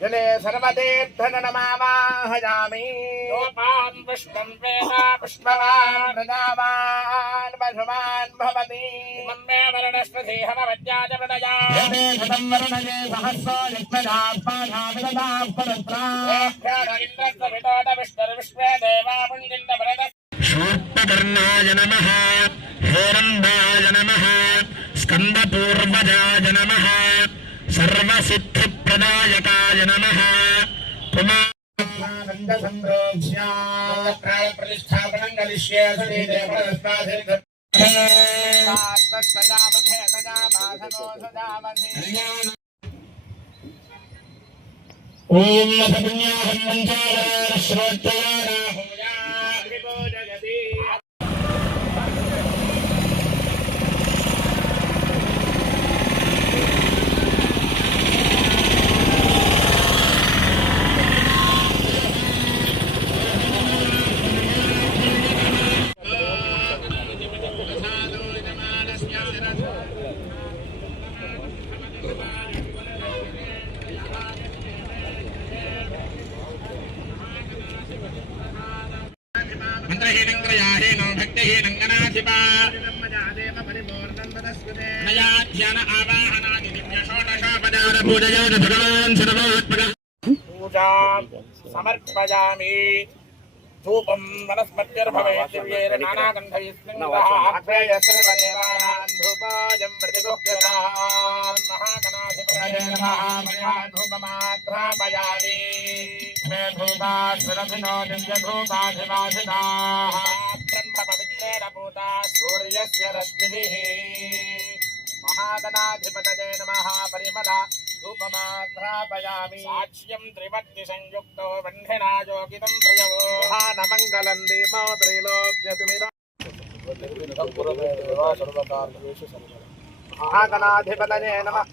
जले सर्वतीर्थनमावाहयामि योपान् पुष्पं वेदा पुष्पवान् प्रजावान् पशुमान् भवति मन्मे वर्णस्पति हववद्याज प्रदया यदे शतं वर्णये सहस्रो यज्ञदात्माधाविददाः परत्रा इन्द्रस्ववितोद विष्णुर्विश्वे देवा पुञ्जिन्द भरत शूर्पकर्णाय नमः हेरम्बाय नमः स्कन्दपूर्वजाय नमः सर्वसिद्धिप्रदायकाय नमः प्रतिष्ठापनं करिष्ये ओम मंत्रहीनं क्रयाहीनं भक्तिहीनं गणाधिपा मया ध्यान आवाहनादि दिव्य षोडशोपचार पूजया भगवान् सर्वोत्पन्नः पूजां समर्पयामि धूपं वनस्पतिर्भवेत् दिव्यैर नानागन्धैस्मिन्नः अक्षय सर्वदेवानां धूपायं प्रतिगुह्यतां महागणाधिपतये नमः मया धूपमाघ्रापयामि मे धूपाश्रथिनो दिव्यधूपाधिवासिताः ब्रह्मपवित्रेण पूता सूर्यस्य रश्मिभिः महागणाधिपतये नमः परिमला धूपमाघ्रापयामि साक्ष्यं त्रिवत्तिसंयुक्तो बन्धिना योगितं प्रियवो महानमङ्गलं देवो त्रैलोक्यतिमिरा महागणाधिपतये नमः